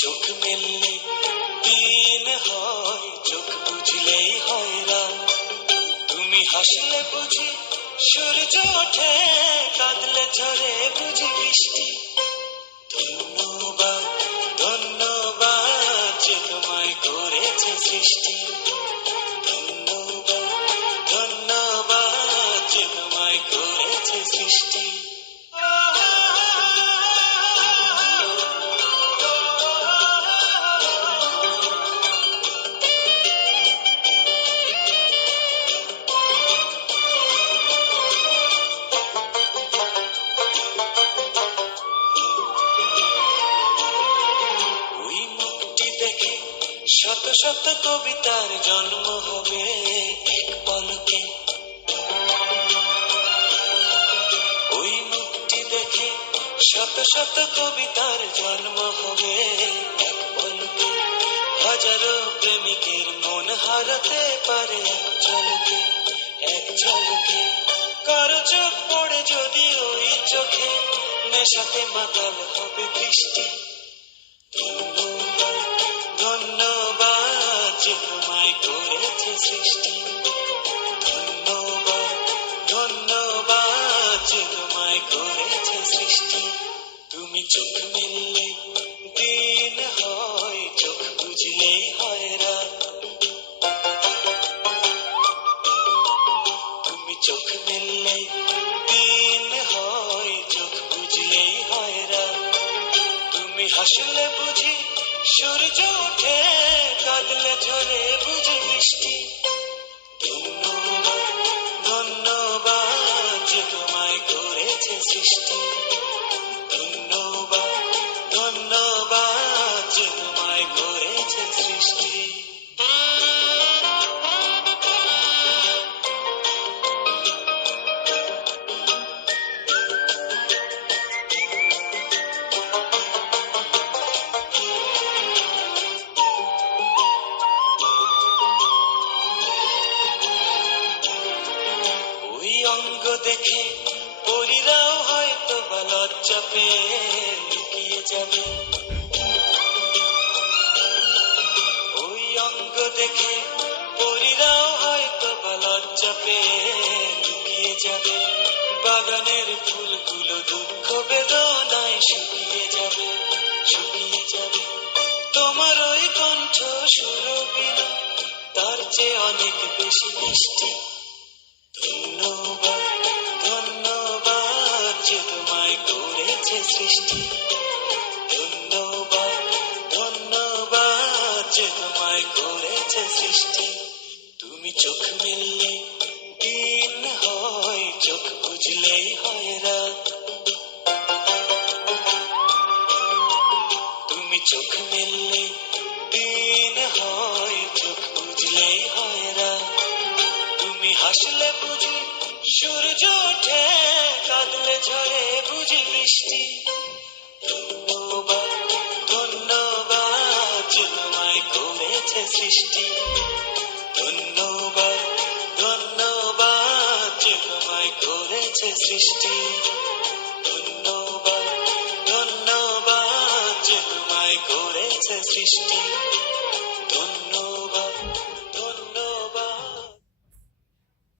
চোখ মেললে দিন হয়, চোখ বুঝলেই হয় রাত। তুমি হাসলে বুঝি সূর্য ওঠে, কাঁদলে ঝরে বুঝি বৃষ্টি। ধন্যবাদ ধন্যবাদ যে তোমায় করেছে সৃষ্টি। ধন্যবাদ ধন্যবাদ যে তোমায় করেছে সৃষ্টি। শত শত কবিতার জন্ম হবে এক পলকে। ওই মুখটি দেখে শত শত কবিতার জন্ম হবে এক পলকে। হাজারো প্রেমিকের মন হারাতে পারে এক ঝলকে, এক ঝলকে। কারো চোখ পড়ে যদি ওই চোখে, নেশাতে মাতাল হবে দৃষ্টি। ধন্যবাদ যে তোমায় করেছে সৃষ্টি। ধন্যবাদ ধন্যবাদ যে তোমায় করেছে সৃষ্টি। তুমি চোখ মেললে দিন হয়, চোখ বুঝলেই হয় রাত। তুমি চোখ মেললে দিন হয়, চোখ বুঝলেই হয় রাত। তুমি হাসলে বুঝি সূর্য ওঠে, কাঁদলে ঝরে বুঝি বৃষ্টি। ধন্যবাদ ধন্যবাদ যে তোমায় করেছে সৃষ্টি। ধন্যবাদ ধন্যবাদ যে তোমায় করেছে সৃষ্টি। অঙ্গ দেখে পরীরাও হয়তো বা লজ্জা পেয়ে লুকিয়ে যাবে। ওই অঙ্গ দেখে পরীরাও হয়তো বা লজ্জা পেয়ে লুকিয়ে যাবে। বাগানের ফুলগুলো দুঃখ বেদনায় শুকিয়ে যাবে, শুকিয়ে যাবে। তোমার ওই কণ্ঠ সুরবিনা তার চেয়ে অনেক বেশি মিষ্টি। ধন্যবাদ ধন্যবাদ যে তোমায় করেছে সৃষ্টি। ধন্যবাদ ধন্যবাদ যে তোমায় করেছে সৃষ্টি। তুমি চোখ মেললে দিন হয়, চোখ বুঝলেই হয় রাত। তুমি চোখ মেললে দিন হয়, চোখ বুঝলেই হয় রাত। তুমি হাসলে বুঝি সূর্য ওঠে, কাঁদলে ঝরে বুঝি বৃষ্টি। ধন্যবাদ ধন্যবাদ যে তোমায় করেছে সৃষ্টি। ধন্যবাদ ধন্যবাদ যে তোমায় করেছে সৃষ্টি। ধন্যবাদ ধন্যবাদ যে তোমায় করেছে সৃষ্টি। ধন্যবাদ